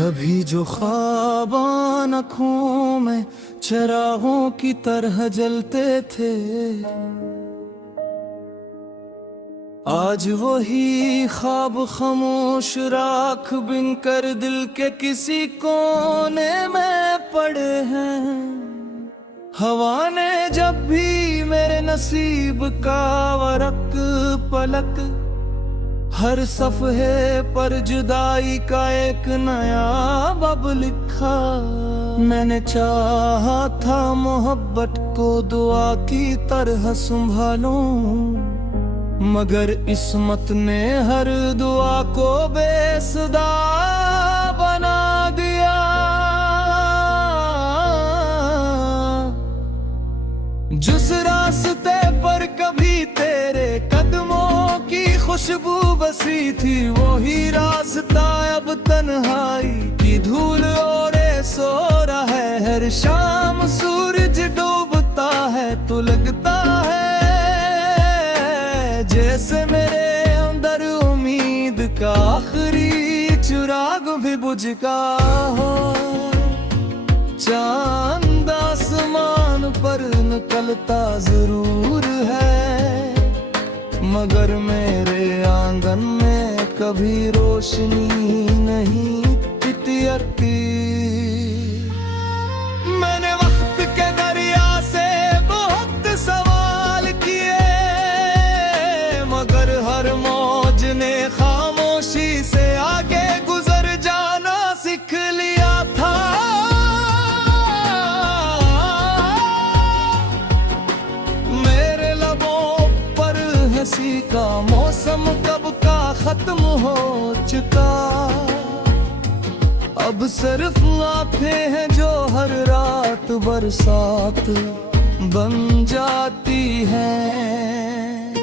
कभी जो ख्वाब आँखों में चिरागों की तरह जलते थे, आज वही ख्वाब खामोश राख बिन कर दिल के किसी कोने में पड़े हैं। हवा ने जब भी मेरे नसीब का वरक पलक हर सफ़हे पर जुदाई का एक नया बब लिखा। मैंने चाहा था मोहब्बत को दुआ की तरह संभालूं, मगर किस्मत ने हर दुआ को बेसुदा बना दिया। जिस रास्ते पर कभी तेरे कदमों की खुशबू बसी थी, वही रास्ता अब तन्हाई की धूल ओढ़े सो रहा है। हर शाम सूरज डूबता है तो लगता है जैसे मेरे अंदर उम्मीद का आखिरी चिराग भी बुझ गया हो। चांद आसमान पर निकलता जरूर है, मगर मेरे आंगन में कभी रोशनी नहीं टिटरती। मैंने वक्त के दरिया से बहुत सवाल किए, मगर हर मौज ने खामोशी से आगे गुजर जाना सीख लिया था। मेरे लबों पर हंसी का मौसम कब का खत्म हो चुका, अब सिर्फ आंखें हैं जो हर रात बरसात बन जाती हैं।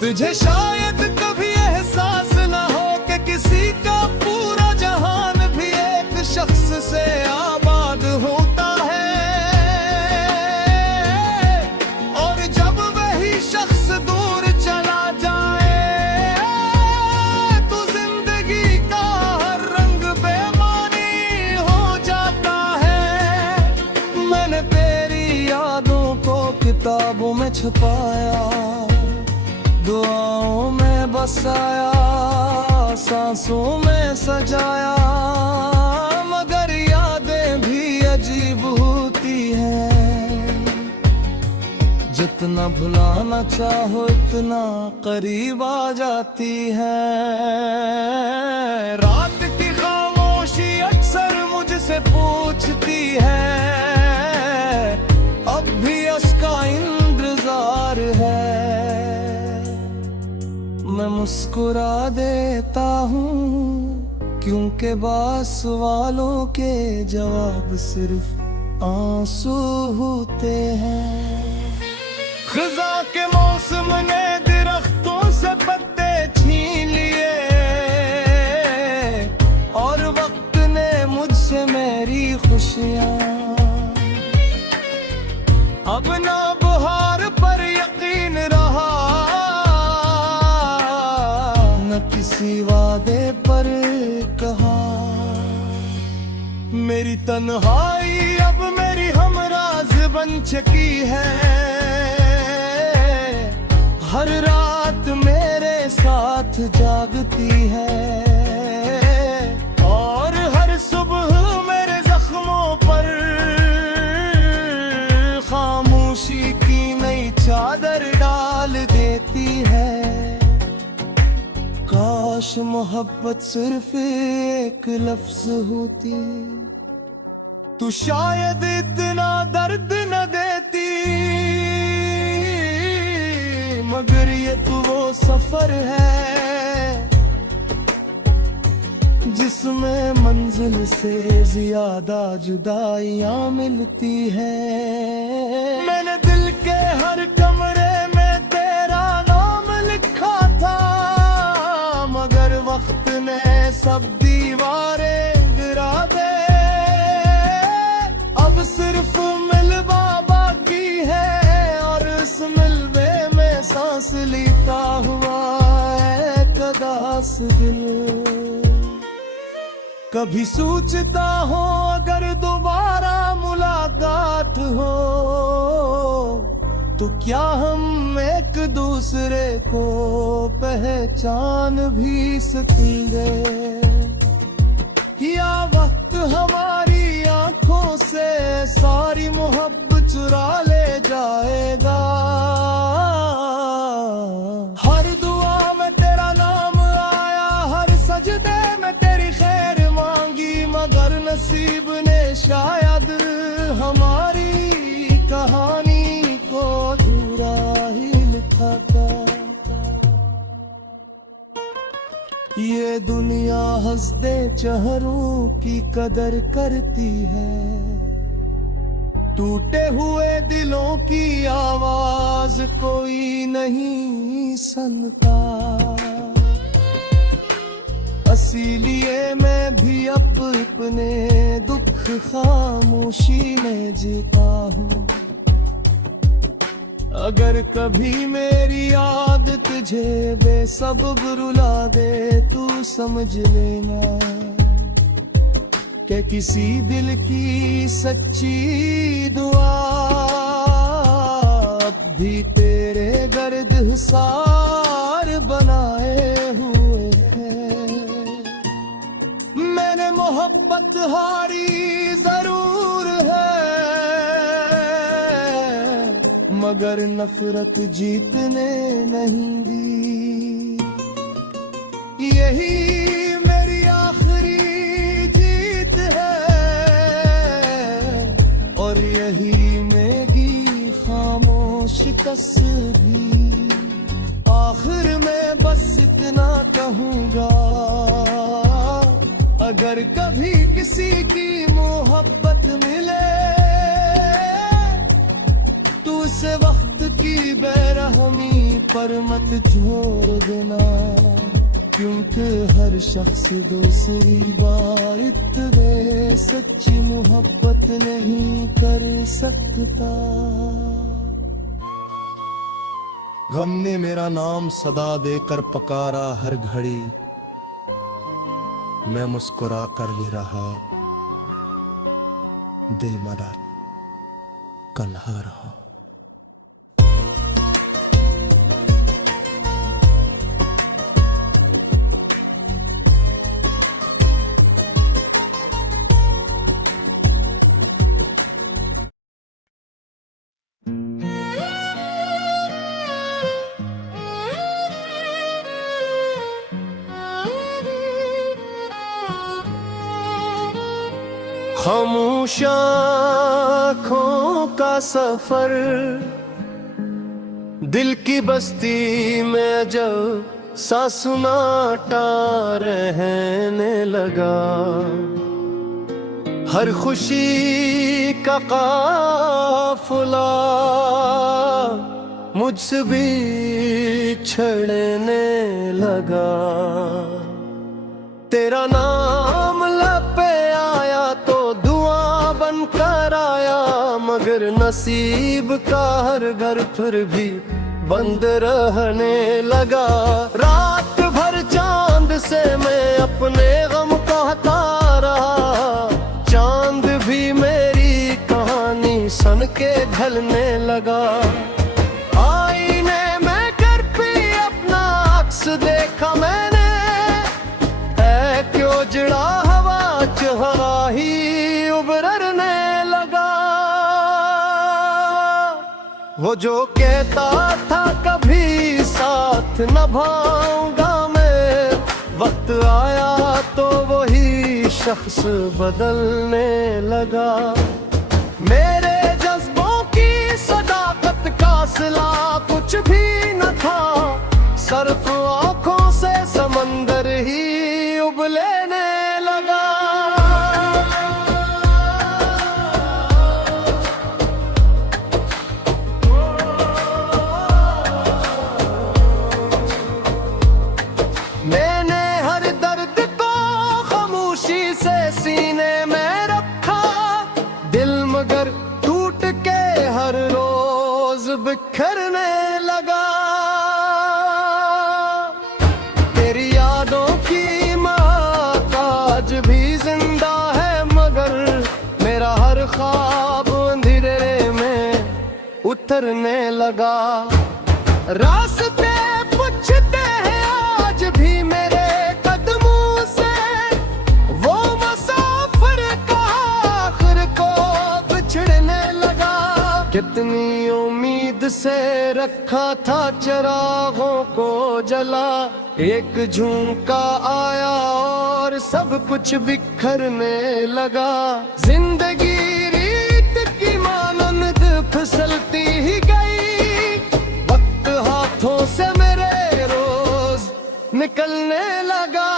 तुझे शायद कभी एहसास न हो कि किसी का पूरा जहान भी एक शख्स से आबाद होता है, और जब वही शख्स दूर चला जाए तो जिंदगी का हर रंग बेमानी हो जाता है। मैंने तेरी यादों को किताबों में छुपाया, दुआओं में बसाया, सांसों में सजाया, मगर यादें भी अजीब होती हैं। जितना भुलाना चाहो उतना करीब आ जाती है। रात की खामोशी अक्सर मुझसे पूछती है, अब भी उसका इंतजार है। मैं मुस्कुरा देता हूँ क्योंकि बात सवालों के जवाब सिर्फ आंसू होते हैं। खज़ा के मौसम ने दरख्तों से पत्ते छीन लिए, और वक्त ने मुझसे मेरी खुशियाँ। अब ना बहार पर यकीन रहा, न किसी वादे पर कहा। मेरी तन्हाई अब मेरी हमराज बन चुकी है, हर रात मेरे साथ जागती है, और हर सुबह मेरे जख्मों पर खामोशी की नई चादर डाल देती है। काश मोहब्बत सिर्फ एक लफ्ज होती, तू शायद इतना दर्द न देती, मगर ये तो वो सफर है जिसमें मंजिल से ज्यादा जुदाइयां मिलती हैं। मैंने दिल के हर कमरे में तेरा नाम लिखा था, मगर वक्त ने सब दीवारें गिरा दे। अब सिर्फ मिलवा बाकी है, और इस मिलवे में सांस लेता हुआ है कदास दिल। कभी सोचता हो अगर दोबारा मुलाकात हो तो क्या हम एक दूसरे को पहचान भी सकेंगे, या वक्त हमारी आंखों से सारी मोहब्बत चुरा ले जाएगा। हर दुआ में तेरा नाम आया, हर सजदे में तेरी खैर मांगी, मगर नसीब ने शायद हमारी कहानी को अधूरा ही लिखा था। ये दुनिया हंसते चेहरों की कदर करती है, टूटे हुए दिलों की आवाज कोई नहीं सुनता। इसीलिए मैं भी अब अपने दुख खामोशी में जीता हूँ। अगर कभी मेरी याद तुझे बेसबब रुला दे तू समझ लेना कि किसी दिल की सच्ची दुआ अब भी तेरे दर्द हिसार बनाए हुए है। मैंने मोहब्बत हारी जरूर है, मगर नफरत जीतने नहीं दी। यही मेरी आखिरी जीत है और यही मेरी खामोश तस्बीर। आखिर में बस इतना कहूँगा, अगर कभी किसी की मोहब्बत मिले तो उसे वक्त की बेरहमी पर मत छोड़ देना, क्योंकि हर शख्स दूसरी बार इतने सच्ची मोहब्बत नहीं कर सकता। गम ने मेरा नाम सदा देकर पकारा हर घड़ी, मैं मुस्कुरा कर ही रहा, दिल मेरा कन्हा रहा। खामोश आँखों का सफर दिल की बस्ती में जब सा सुनाटा रहने लगा, हर खुशी का काफिला मुझसे भी छड़ने लगा। तेरा नाम लब पे आया तो दुआ बनकर आया, मगर नसीब का हर घर फिर भी बंद रहने लगा। रात भर चांद से मैं अपने गम कहता रहा, चांद भी मेरी कहानी सन के ढलने लगा। आईने में कर भी अपना अक्स देखा मैंने, क्यों जड़ा हवा चेहरा ही उभरने लगा। वो जो कहता था कभी साथ निभाऊंगा मैं, वक्त आया तो वही शख्स बदलने लगा। मेरे जज्बों की सदाकत का सिला कुछ भी न था, सिर्फ आंखों से समंदर ही उबलने लगा। मैंने हर दर्द को खामोशी से सीने में रखा, दिल मगर टूट के हर रोज बिखरने लगा। तेरी यादों की महक आज भी जिंदा उतरने लगा। रास्ते पूछते हैं आज भी मेरे कदमों से, वो मुसाफिर का आखिर को बिछड़ने लगा। कितनी उम्मीद से रखा था चिरागों को जला, एक झोंका आया और सब कुछ बिखरने लगा। जिंदगी रीत की मानंद फिसलती ही गई, वक्त हाथों से मेरे रोज निकलने लगा।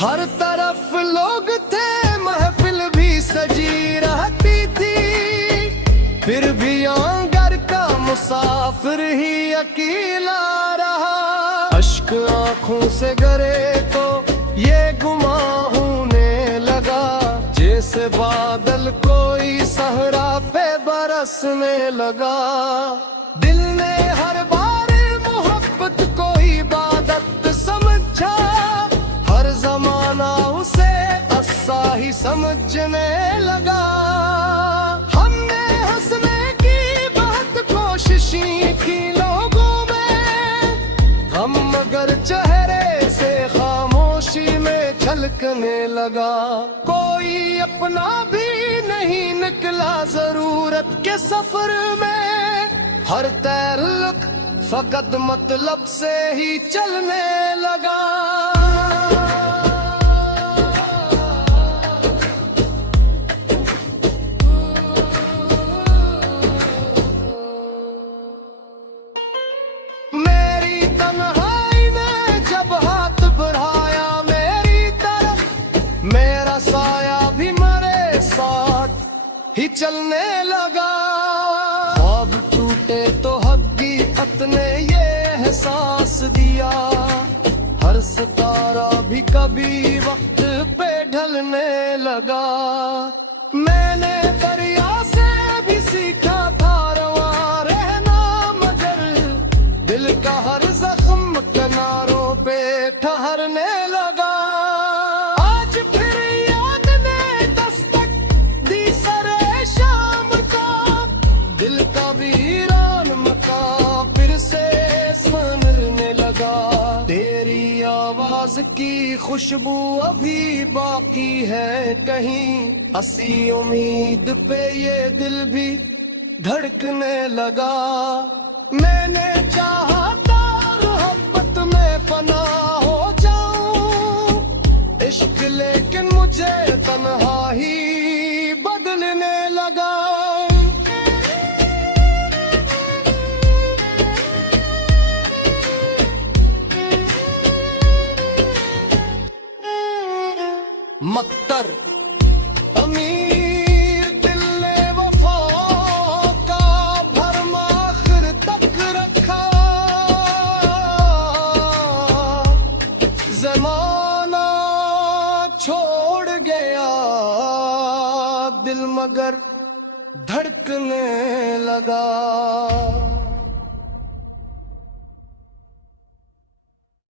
हर तरफ लोग थे, महफिल भी सजी रहती थी, फिर भी आंगर का मुसाफिर ही अकेला रहा। अश्क आंखों से गिरे तो ये गुमां होने लगा, जैसे बादल कोई सहरा पे बरसने लगा। दिल ने हर बार मोहब्बत को इबादत समझा, हर जमाना उसे अस्सा ही समझने लगा। हमने हंसने की बहुत कोशिशें की लोगों में, हम मगर चेहरे से खामोशी में झलकने लगा। कोई अपना भी नहीं निकला जरूरत के सफर में, हर ताल्लुक फकत मतलब से ही चलने लगा। मेरी तन्हाई ने जब हाथ बढ़ाया मेरी तरफ, मेरा साया भी मेरे साथ ही चलने लगा। ख्वाब टूटे तो हकीकत ने ये एहसास दिया, हर सितारा भी कभी वक्त पे ढलने लगा। मैंने दरिया से भी सीखा था रवा रहना, मगर दिल का हर जख्म किनारों पे ठहरने लगा। आज फिर याद ने दस्तक दी सरे शाम को, दिल का वीरान मकान फिर से संवरने लगा। तेरी आवाज की खुशबू अभी बाकी है कहीं, हंसी उम्मीद पे ये दिल भी धड़कने लगा। मैंने चाहा था मोहब्बत में फना हो जाऊं, इश्क लेकिन मुझे तन्हा ही बदलने लगा। मक्तर अमीर दिल ने वफा का भरम आखिर तक रखा, ज़माना छोड़ गया दिल मगर धड़कने लगा।